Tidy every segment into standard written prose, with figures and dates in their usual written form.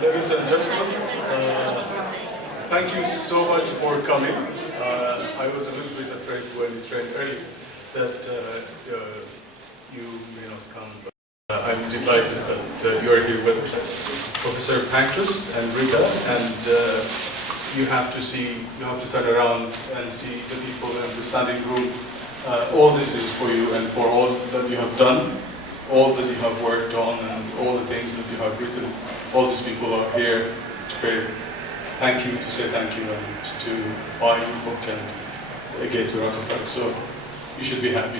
Ladies and gentlemen, thank you so much for coming. I was a little bit afraid when you trained early that you may not come, but I'm delighted that you are here with us. Professor Pankhurst and Rita, and you have to turn around and see the people in the standing room. All this is for you and for all that you have done, all that you have worked on, and all the things that you have written. All these people are here to thank you, to say thank you, and to buy your book and get your artifact. So you should be happy.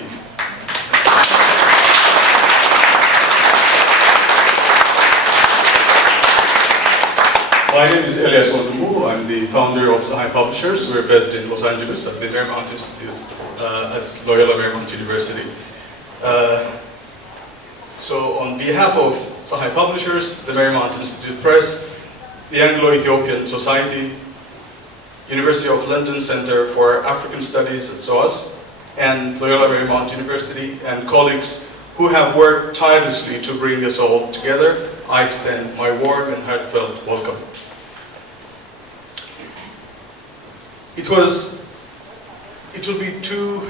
My name is Elias Odumu. I'm the founder of Sahai Publishers. We're based in Los Angeles at the Marymount Institute at Loyola Marymount University. So on behalf of Sahai Publishers, the Marymount Institute Press, the Anglo-Ethiopian Society, University of London Center for African Studies at SOAS, and Loyola Marymount University, and colleagues who have worked tirelessly to bring us all together, I extend my warm and heartfelt welcome. It will be too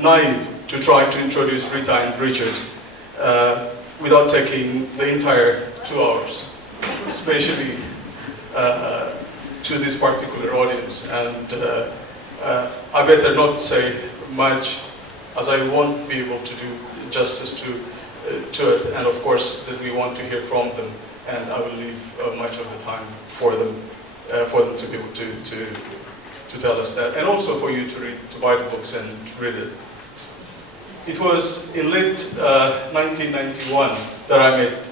naive to try to introduce Rita and Richard without taking the entire 2 hours, especially to this particular audience. And I better not say much, as I won't be able to do justice to it, and of course that we want to hear from them, and I will leave much of the time for them to be able to tell us that, and also for you to buy the books and read it. It was in late 1991 that I met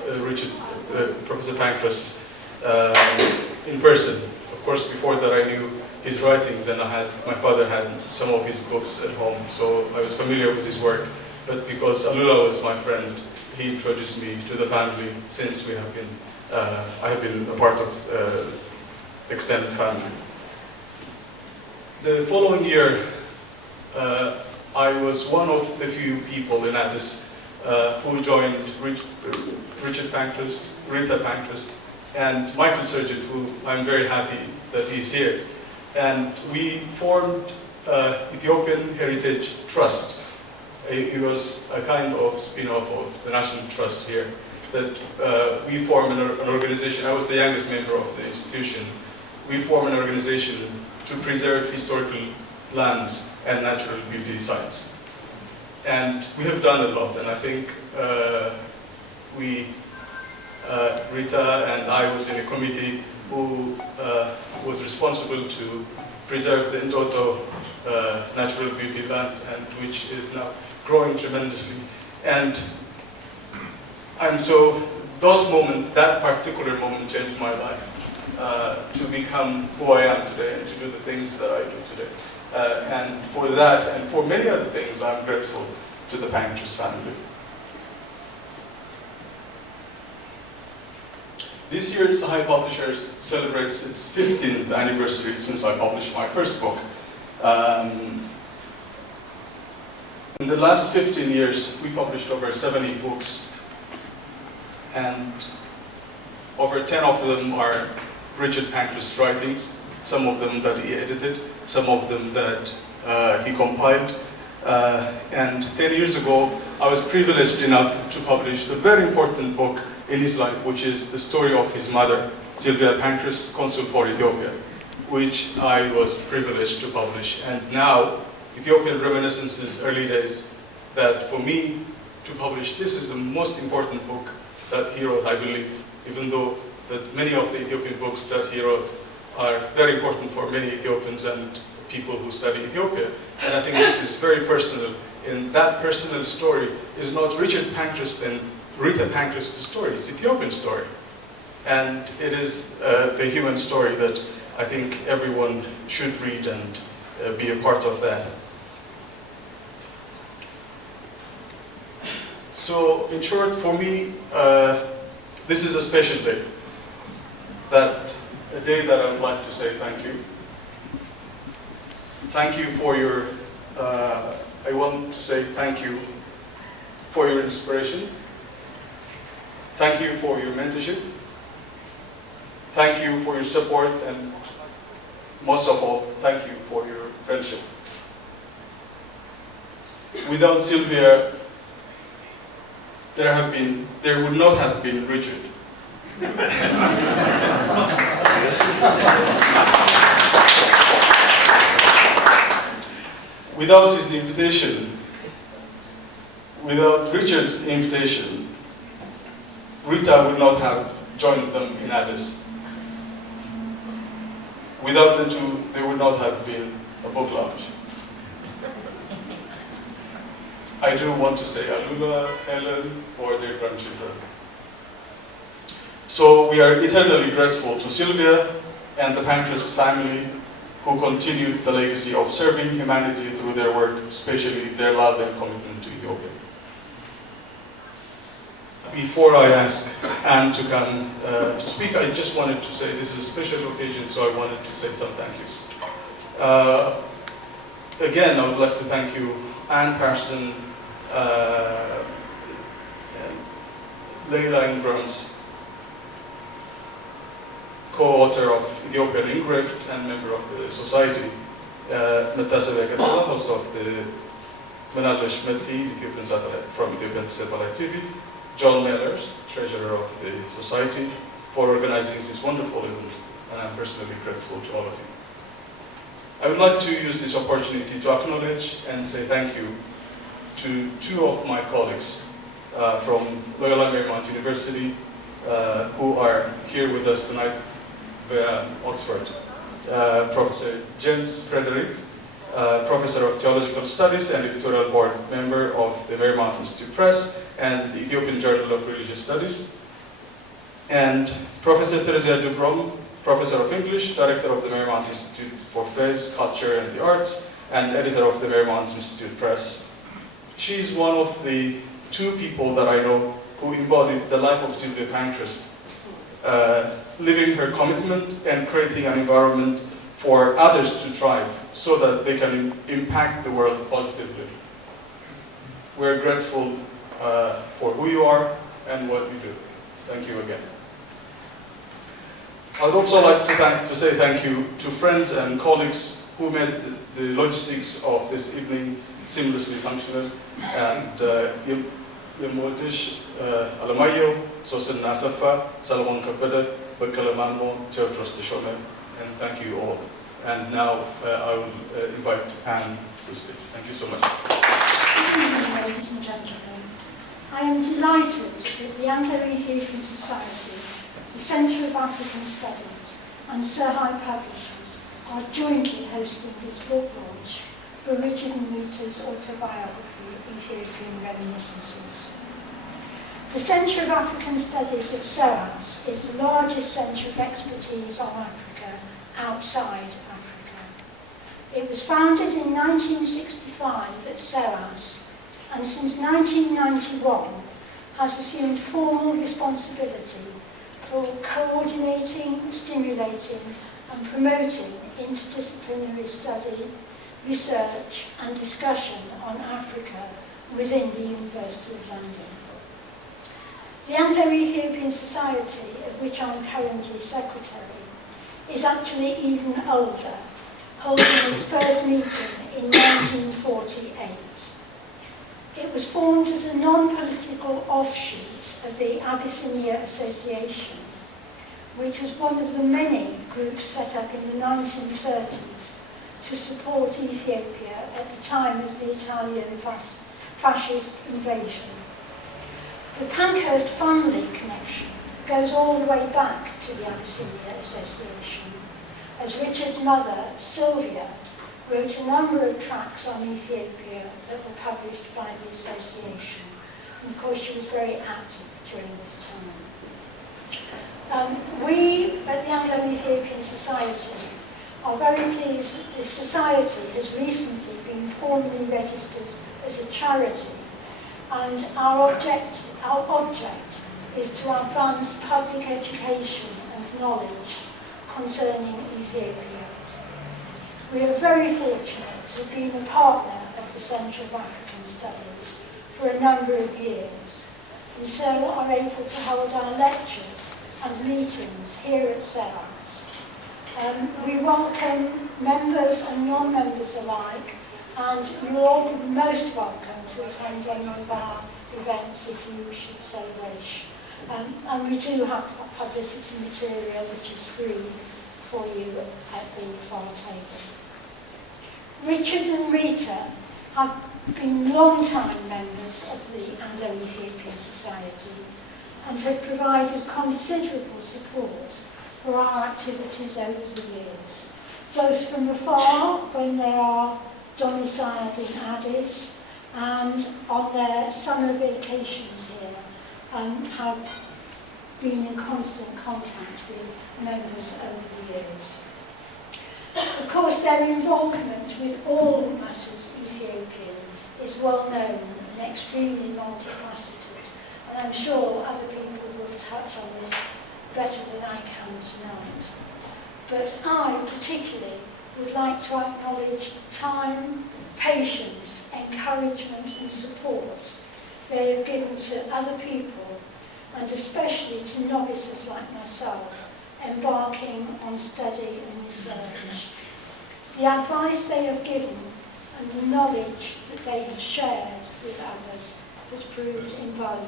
Professor Pankhurst in person. Of course, before that I knew his writings, and my father had some of his books at home, so I was familiar with his work. But because Alula was my friend, he introduced me to the family since I have been a part of extended family. The following year, I was one of the few people in Addis who joined Richard Pankhurst, Rita Pankhurst, and Michael Surgeon, who I'm very happy that he's here. And we formed Ethiopian Heritage Trust. It was a kind of spin-off of the National Trust here, that we formed an organization. I was the youngest member of the institution. We formed an organization to preserve historical lands and natural beauty sites. And we have done a lot, and I think Rita and I was in a committee who was responsible to preserve the Ntoto natural beauty land, and which is now growing tremendously. And that particular moment changed my life to become who I am today and to do the things that I do today. And for that, and for many other things, I'm grateful to the Pankhurst family. This year, Sahai Publishers celebrates its 15th anniversary since I published my first book. In the last 15 years, we published over 70 books, and over 10 of them are Rita Pankhurst writings, some of them that he edited, some of them that he compiled. And 10 years ago, I was privileged enough to publish a very important book in his life, which is the story of his mother, Sylvia Pankhurst, consul for Ethiopia, which I was privileged to publish. And now, Ethiopian Reminiscences, early days, that for me to publish, this is the most important book that he wrote, I believe, even though that many of the Ethiopian books that he wrote are very important for many Ethiopians and people who study Ethiopia. And I think this is very personal. And that personal story is not Richard Pankhurst and Rita Pankhurst's story, it's Ethiopian story. And it is the human story that I think everyone should read and be a part of that. So, in short, for me, this is a special day. A day that I would like to say thank you. Thank you for your, I want to say thank you for your inspiration. Thank you for your mentorship. Thank you for your support, and most of all, thank you for your friendship. Without Sylvia, there would not have been Richard. Without his invitation, without Richard's invitation, Rita would not have joined them in Addis. Without the two, there would not have been a book launch. I do want to say Alula, Helen, or their grandchildren. So we are eternally grateful to Sylvia and the Pankhurst family who continued the legacy of serving humanity through their work, especially their love and commitment to Ethiopia. Before I ask Anne to come to speak, I just wanted to say this is a special occasion, so I wanted to say some thank yous. Again, I would like to thank you, Anne Parson, Leila Ingrams, co-author of Ethiopian Engraved and member of the society, Metasevia Katsala, host of the Menalesh Meti, Ethiopian satellite from Ethiopian Satellite TV, John Mellers, treasurer of the society, for organizing this wonderful event, and I'm personally grateful to all of you. I would like to use this opportunity to acknowledge and say thank you to two of my colleagues from Loyola Marymount University who are here with us tonight via Oxford. Professor James Frederick, Professor of Theological Studies and Editorial Board member of the Marymount Institute Press and the Ethiopian Journal of Religious Studies. And Professor Teresia Dubrom, Professor of English, Director of the Marymount Institute for Faith, Culture and the Arts, and Editor of the Marymount Institute Press. She is one of the two people that I know who embodied the life of Sylvia Pankhurst, living her commitment and creating an environment for others to thrive so that they can impact the world positively. We're grateful for who you are and what you do. Thank you again. I would also like to say thank you to friends and colleagues who made the logistics of this evening seamlessly functional. And Yemotish Alamayo, Sosin Nasafa, Salomon Kabeda, Bakalamano, Teotros Teshome, and thank you all. And now I will invite Anne to the stage. Thank you so much. Good evening, ladies and gentlemen. I am delighted that the Anglo-Ethiopian Society, the Centre of African Studies, and Sahai Publishers are jointly hosting this book launch for Richard and Rita's autobiography, Ethiopian Reminiscences. The Centre of African Studies at SOAS is the largest centre of expertise on Africa outside Africa. It was founded in 1965 at SOAS and since 1991 has assumed formal responsibility for coordinating, stimulating and promoting interdisciplinary study, research and discussion on Africa within the University of London. The Anglo-Ethiopian Society, of which I'm currently secretary, is actually even older, holding its first meeting in 1948. It was formed as a non-political offshoot of the Abyssinia Association, which was one of the many groups set up in the 1930s to support Ethiopia at the time of the Italian fascist invasion. The Pankhurst family connection goes all the way back to the Abyssinia Association, as Richard's mother, Sylvia, wrote a number of tracts on Ethiopia that were published by the association. And of course, she was very active during this time. We at the Anglo-Ethiopian Society are very pleased that the society has recently been formally registered as a charity, and our object is to advance public education and knowledge concerning Ethiopia. We are very fortunate to have been a partner of the Centre of African Studies for a number of years, and so are able to hold our lectures and meetings here at SERAS. We welcome members and non-members alike, and you're all most welcome to attend any of our events if you should so wish. And we do have publicity material which is free for you at the far table. Richard and Rita have been long-time members of the Anglo-Ethiopian Society and have provided considerable support for our activities over the years, both from afar when they are domiciled in Addis and on their summer vacations here, have been in constant contact with members over the years. Of course, their involvement with all matters Ethiopian is well known and extremely multifaceted, and I'm sure other people will touch on this better than I can tonight. But I particularly would like to acknowledge the time, patience, encouragement and support they have given to other people, and especially to novices like myself, embarking on study and research. The advice they have given and the knowledge that they have shared with others has proved invaluable.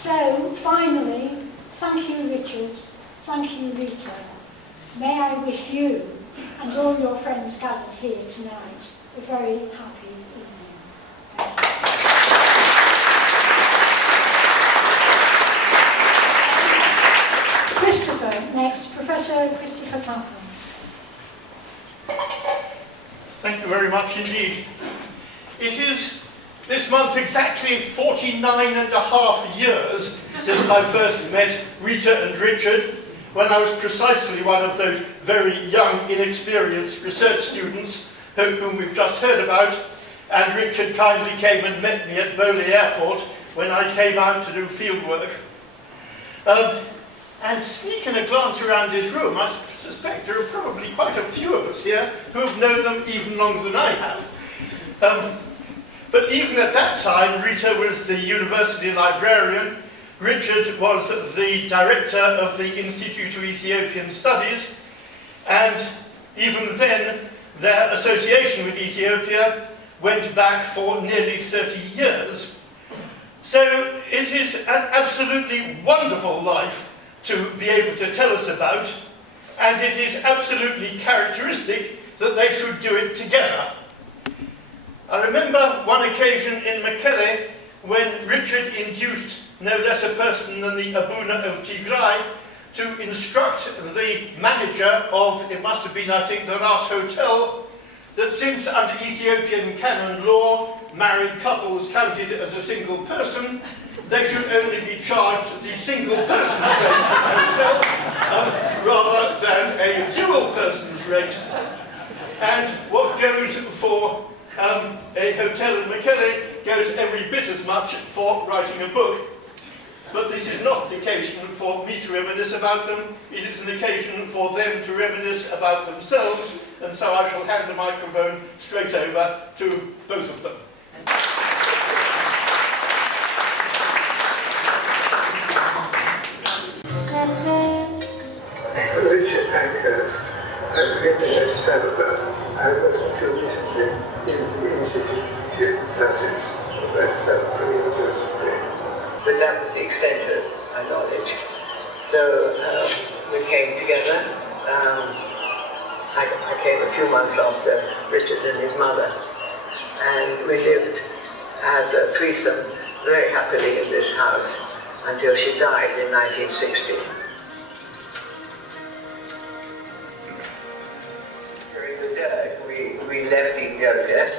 So, finally, thank you, Richard, thank you, Rita. May I wish you and all your friends gathered here tonight a very happy evening. Christopher, next, Professor Christopher Tunkel. Thank you very much indeed. It is this month exactly 49.5 years since I first met Rita and Richard, when I was precisely one of those very young, inexperienced research students whom we've just heard about, and Richard kindly came and met me at Bowley Airport when I came out to do field work. And sneaking a glance around this room, I suspect there are probably quite a few of us here who have known them even longer than I have. But even at that time, Rita was the university librarian, Richard was the director of the Institute of Ethiopian Studies, and even then their association with Ethiopia went back for nearly 30 years. So it is an absolutely wonderful life to be able to tell us about, and it is absolutely characteristic that they should do it together. I remember one occasion in Mekelle when Richard induced no less a person than the Abuna of Tigray to instruct the manager of, it must have been, I think, the Ras Hotel, that since under Ethiopian canon law, married couples counted as a single person, they should only be charged the single person's rate at the hotel, rather than a dual person's rate. And what goes for A hotel in Mekelle goes every bit as much for writing a book. But this is not the occasion for me to reminisce about them. It is an occasion for them to reminisce about themselves, and so I shall hand the microphone straight over to both of them. Rita Pankhurst, I've written at Taraban. I was until recently in the Institute of Studies at Stanford University. But that was the extent of my knowledge. So we came together. I came a few months after Richard and his mother, and we lived as a threesome very happily in this house until she died in 1960. During the day, we left Ethiopia.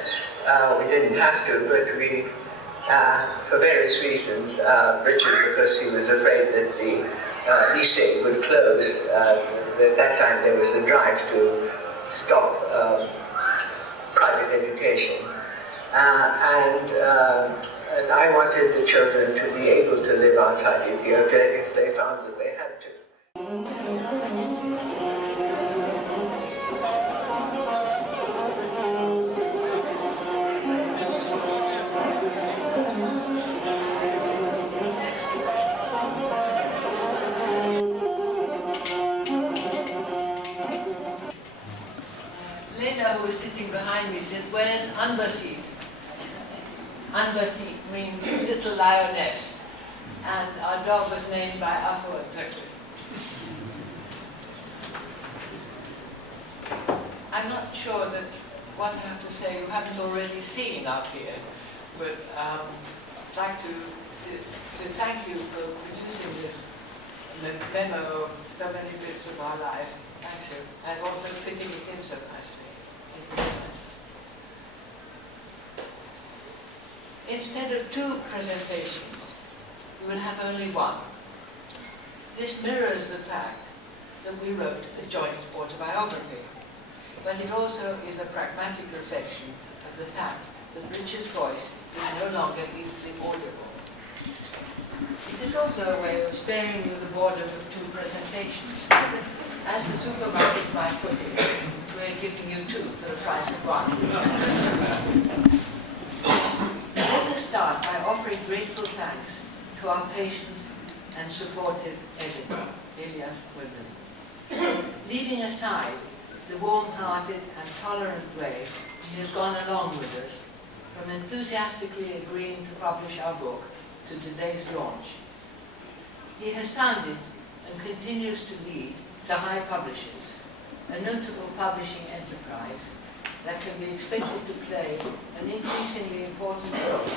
We didn't have to, but we, for various reasons, Richard, because he was afraid that the lycée would close. At that time there was a drive to stop private education. And I wanted the children to be able to live outside Ethiopia if they found that they had to. Lena, who is sitting behind me, says, "Where's Anbasit?" Anbasit means little lioness, and our dog was named by Afro and Turkey. I'm not sure that what I have to say you haven't already seen out here, but I'd like to thank you for producing this memo of so many bits of our life. Thank you. And also fitting it in so nicely. Instead of two presentations, we will have only one. This mirrors the fact that we wrote a joint autobiography, but it also is a pragmatic reflection of the fact that Richard's voice is no longer easily audible. It is also a way of sparing you the boredom of two presentations. As the supermarkets might put it, we're giving you two for the price of one. Let us start by offering grateful thanks to our patient and supportive editor, Elias William. Leaving aside the warm-hearted and tolerant way he has gone along with us, from enthusiastically agreeing to publish our book to today's launch. He has founded and continues to lead Sahai Publishers, a notable publishing enterprise that can be expected to play an increasingly important role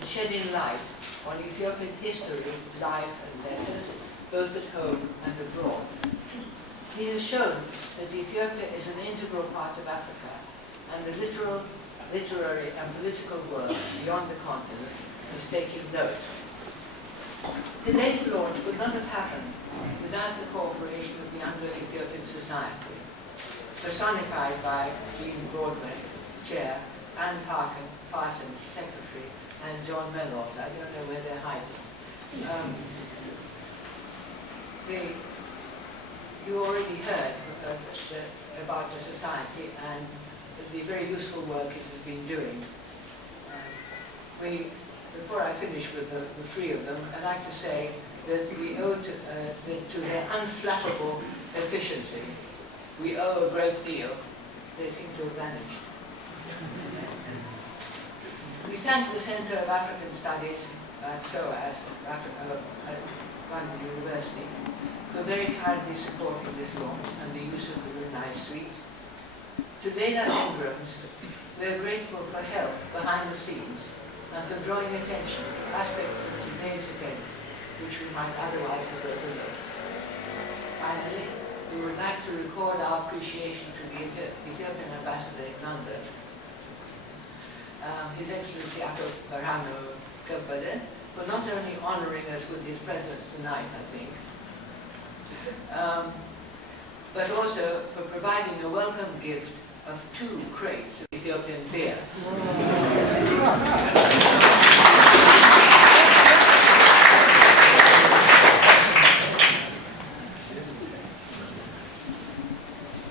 in shedding light on Ethiopian history, life and letters, both at home and abroad. He has shown that Ethiopia is an integral part of Africa, and the literary and political world beyond the continent is taking note. Today's launch would not have happened without the cooperation of the Anglo-Ethiopian Society, personified by Jean Broadway, Chair, Anne Parsons, Secretary, and John Mellows. I don't know where they're hiding. You already heard about the Society and the very useful work it has been doing. Before I finish with the three of them, I'd like to say that we owe to their unflappable efficiency, we owe a great deal. They seem to have vanished. We thank the Center of African Studies at SOAS, London University, for very kindly supporting this launch and the use of the very nice suite. To Leila Ingrams, we are grateful for help behind the scenes and for drawing attention to aspects of today's event which we might otherwise have overlooked. Finally, we would like to record our appreciation to the Ethiopian ambassador in London, His Excellency Ato Barhano Kebede, for not only honoring us with his presence tonight, I think, but also for providing a welcome gift of 2 crates of Ethiopian beer.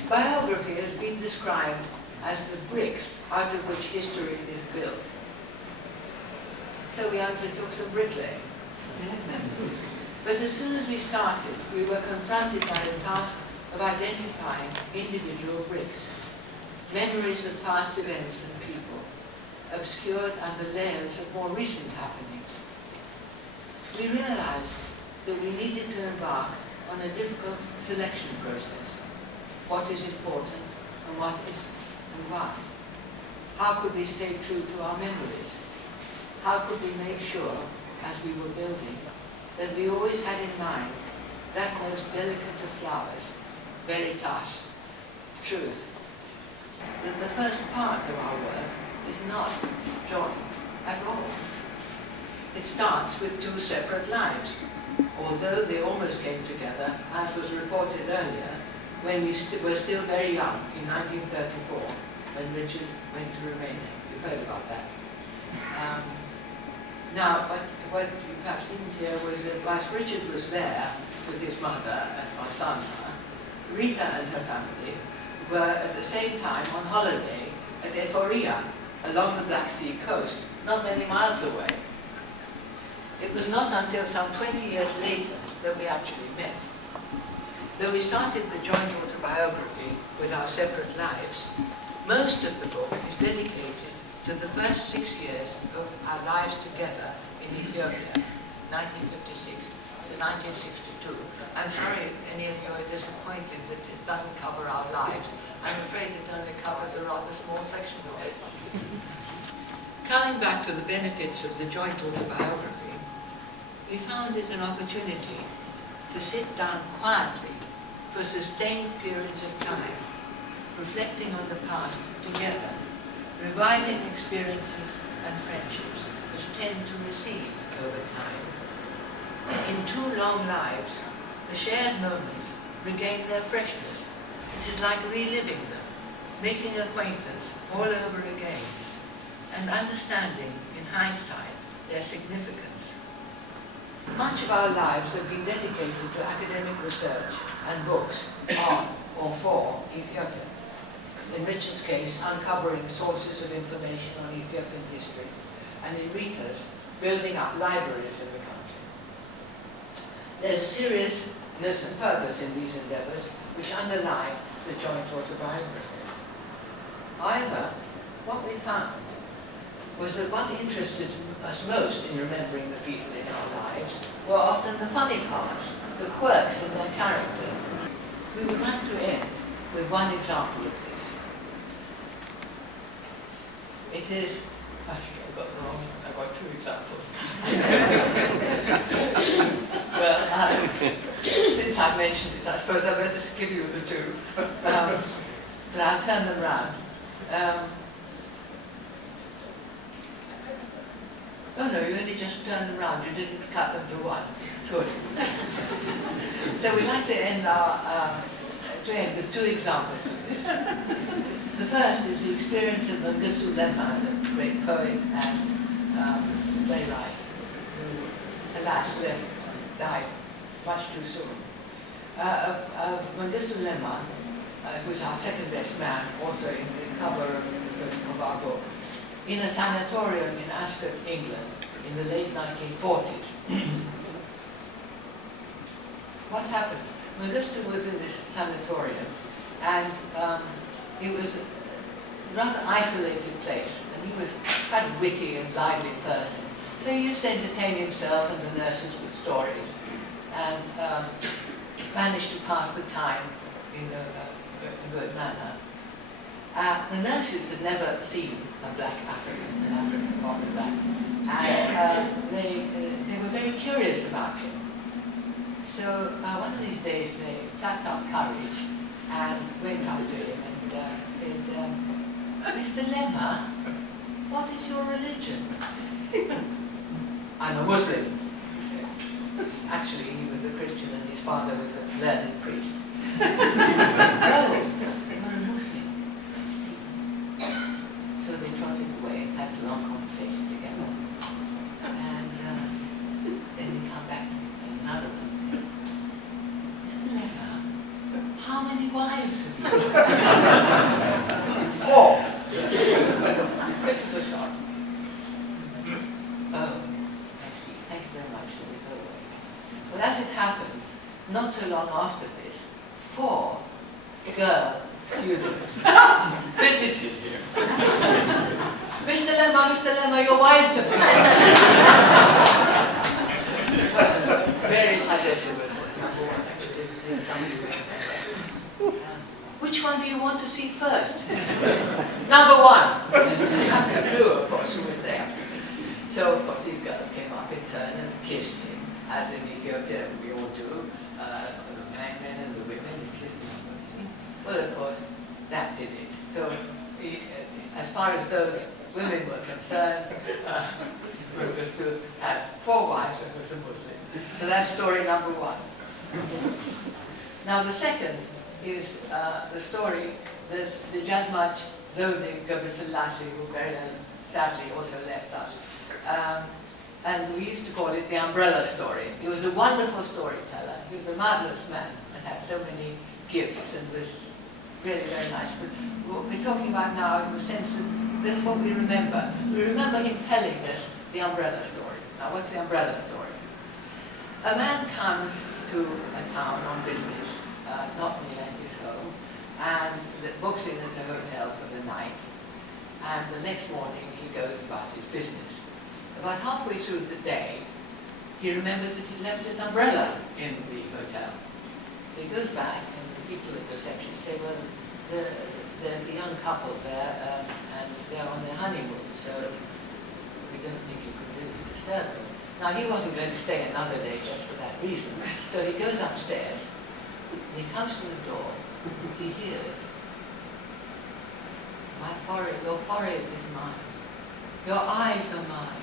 Biography has been described as the bricks out of which history is built. So we undertook some bricklaying. But as soon as we started, we were confronted by the task of identifying individual bricks, memories of past events and people, obscured under layers of more recent happenings. We realized that we needed to embark on a difficult selection process. What is important and what isn't, and why? How could we stay true to our memories? How could we make sure, as we were building, that we always had in mind that most delicate of flowers, veritas, truth, that the first part of our work is not joined at all. It starts with 2 separate lives, although they almost came together, as was reported earlier, when we were still very young, in 1934, when Richard went to Romania. You've heard about that. Now, what you perhaps didn't hear was that whilst Richard was there with his mother at Constanza, Rita and her family were at the same time on holiday at Ethiopia, along the Black Sea coast, not many miles away. It was not until some 20 years later that we actually met. Though we started the joint autobiography with our separate lives, most of the book is dedicated to the first 6 years of our lives together in Ethiopia, 1956 to 1962. I'm sorry if any of you are disappointed that this doesn't cover our lives. I'm afraid it only covers a rather small section of it. Coming back to the benefits of the joint autobiography, we found it an opportunity to sit down quietly for sustained periods of time, reflecting on the past together, reviving experiences and friendships which tend to recede over time. In 2 long lives, the shared moments regain their freshness. It is like reliving them, making acquaintance all over again, and understanding in hindsight their significance. Much of our lives have been dedicated to academic research and books on or for Ethiopia. In Richard's case, uncovering sources of information on Ethiopian history, and in Rita's, building up libraries in the country. There's a seriousness and purpose in these endeavors which underlie the joint autobiography. However, what we found was that what interested us most in remembering the people in our lives were often the funny parts, the quirks in their character. We would like to end with one example of this. It is, I think I got the wrong, I got 2 examples. Well, since I've mentioned it, I suppose I better give you the 2. But I'll turn them round. Oh no, you only just turned them round, you didn't cut them to 1. Good. So we'd like to end with 2 examples of this. The first is the experience of Mengistu Lemma, the great poet and playwright, who, alas, died much too soon. Of Mengistu Lemma, who's our second best man, also in the cover of our book, in a sanatorium in Ascot, England, in the late 1940s. What happened? Mengistu was in this sanatorium, and it was a rather isolated place, and he was quite a witty and lively person. So he used to entertain himself and the nurses with stories, and managed to pass the time in a good manner. The nurses had never seen a black African, an African on his back, and they were very curious about him. So one of these days they plucked up courage and went up to him and said, Mr. Lemma, what is your religion? I'm a Muslim, he says. Actually, he was a Christian and his father was a learned priest. Oh, you're a Muslim. not so long after this, 4 girl students visited him. Mr. Lemma, your wives have come. Very suggestive. Which one do you want to see first? Number 1. Blue, of course, who was there. So, of course, these girls came up in turn and kissed him, as in Ethiopia we all do. The men and the women kissed him. Well, of course, that did it. So, as far as those women were concerned, was to have 4 wives and was a Muslim. So that's story number 1. Now, the second is the story that the Jazmach Zodi Gabriselasi, who very sadly also left us. And we used to call it the umbrella story. He was a wonderful storyteller. He was a marvelous man and had so many gifts and was really very nice. But what we're talking about now in the sense that that's what we remember. We remember him telling us the umbrella story. Now, what's the umbrella story? A man comes to a town on business, not near his home, and books in at a hotel for the night. And the next morning he goes about his business. About halfway through the day, he remembers that he left his umbrella in the hotel. So he goes back, and the people at reception say, well, there's a young couple there, and they're on their honeymoon, so we don't think you could really disturb them. Now, he wasn't going to stay another day just for that reason. So he goes upstairs, and he comes to the door, he hears, your forehead is mine, your eyes are mine,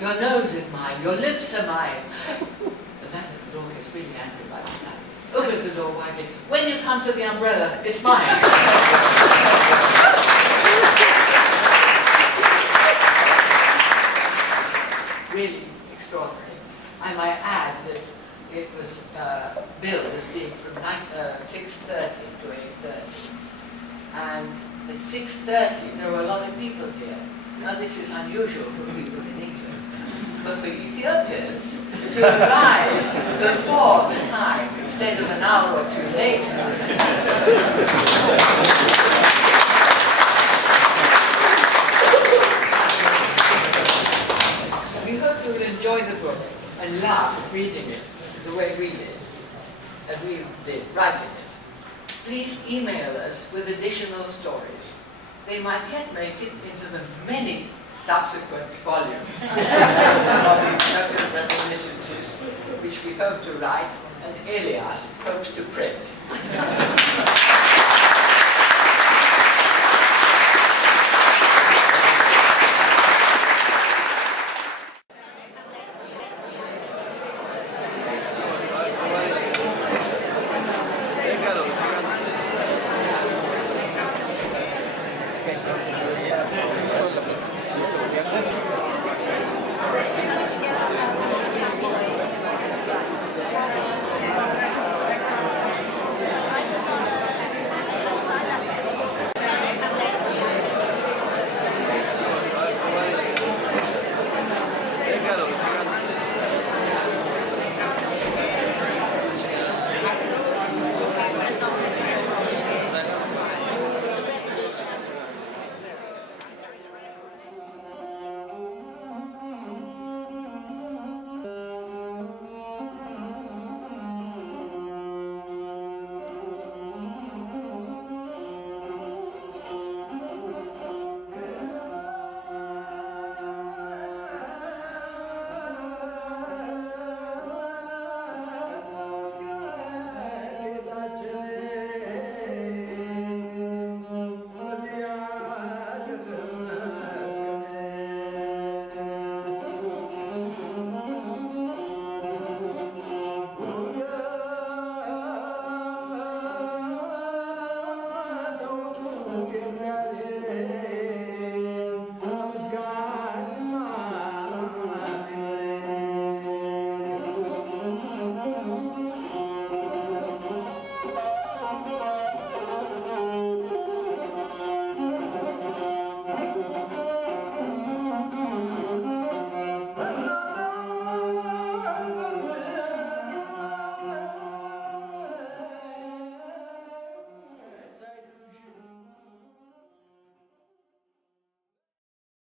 your nose is mine, your lips are mine. The man at the door gets really angry by this time. Opens the door widely. When you come to the umbrella, it's mine. Really extraordinary. I might add that it was billed as being from 6:30 to 8:30. And at 6:30, there were a lot of people here. Now, this is unusual for people in England. But for Ethiopians to arrive before the time, instead of an hour or 2 later, we hope you will enjoy the book and laugh reading it the way we did, as we did writing it. Please email us with additional stories. They might yet make it into the many subsequent volumes of the Ethiopia Reminiscences, which we hope to write and Elias hopes to print.